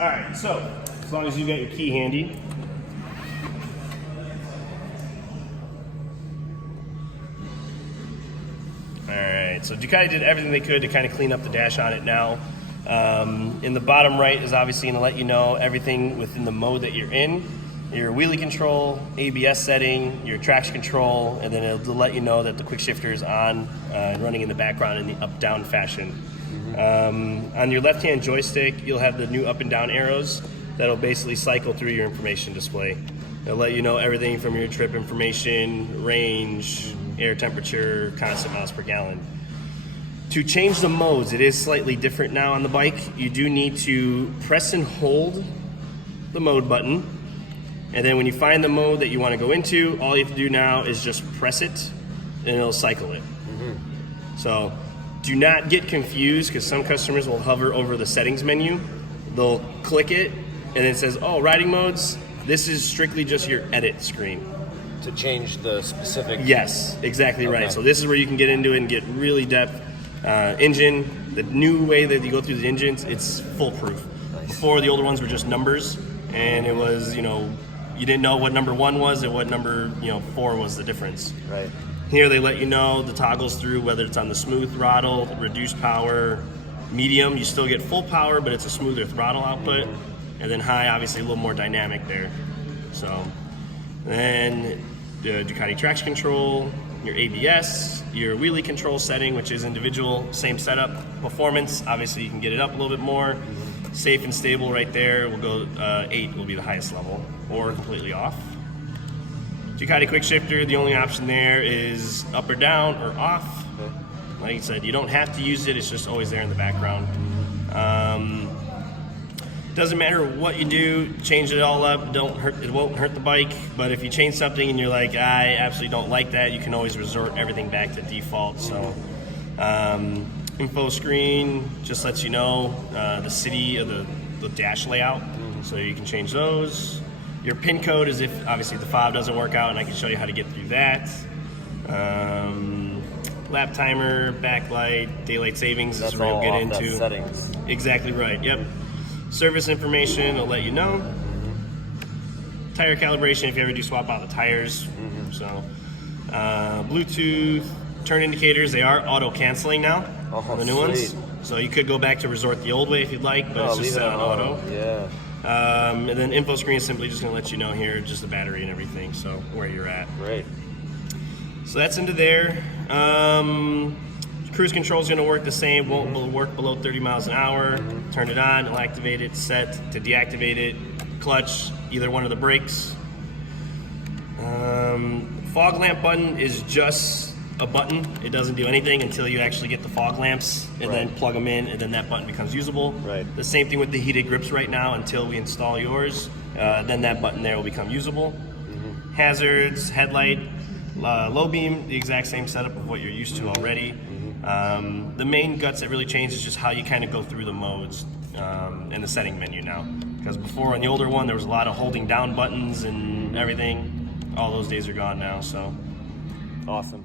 All right, so as long as you got your key handy. All right, so Ducati did everything they could to kind of clean up the dash on it now. In the bottom right is obviously going to let you know everything within the mode that you're in. Your wheelie control, ABS setting, your traction control, and then it'll let you know that the quick shifter is on and running in the background in the up-down fashion. On your left-hand joystick, you'll have the new up and down arrows that'll basically cycle through your information display. It'll let you know everything from your trip information, range, air temperature, constant miles per gallon. To change the modes, it is slightly different now on the bike. You do need to press and hold the mode button. And then when you find the mode that you want to go into, all you have to do now is just press it and it'll cycle it. So do not get confused, because some customers will hover over the settings menu. They'll click it and it says, oh, riding modes. This is strictly just your edit screen. To change the specific... Yes, exactly right. So this is where you can get into it and get really depth. Engine, the new way that you go through the engines, it's foolproof. Nice. Before, the older ones were just numbers, and it was, you didn't know what number 1 was and what number 4 was the difference. Right. Here they let you know the toggles through, whether it's on the smooth throttle, reduced power, medium, you still get full power, but it's a smoother throttle output, and then high, obviously a little more dynamic there. So then the Ducati traction control, your ABS, your wheelie control setting, which is individual, same setup. Performance, obviously you can get it up a little bit more. Safe and stable right there, we'll go 8 will be the highest level, or completely off. Ducati quick shifter, the only option there is up or down or off. Like I said, you don't have to use it, it's just always there in the background. Doesn't matter what you do, change it all up, it won't hurt the bike, but if you change something and you're like, I absolutely don't like that, you can always resort everything back to default. So info screen just lets you know the city of the dash layout, so you can change those. Your pin code is if obviously the fob doesn't work out, and I can show you how to get through that. Lap timer, backlight, daylight savings is where you'll get into. Settings. Exactly right, yep. Service information will let you know. Tire calibration if you ever do swap out the tires. So Bluetooth, turn indicators, they are auto canceling now on the new ones. So you could go back to resort the old way if you'd like, but it's just set on auto. Yeah. And then info screen is simply just going to let you know here just the battery and everything, so where you're at. Great. So that's into there. Cruise control is going to work the same, won't work below 30 miles an hour. Turn it on, it'll activate it, set to deactivate it. Clutch, either one of the brakes. Fog lamp button is just a button. It doesn't do anything until you actually get the fog lamps and then plug them in, and then that button becomes usable. Right. The same thing with the heated grips right now until we install yours. Then that button there will become usable. Hazards, headlight, low beam, the exact same setup of what you're used to already. The main guts that really change is just how you kind of go through the modes in the setting menu now. Because before on the older one there was a lot of holding down buttons and everything. All those days are gone now. So awesome.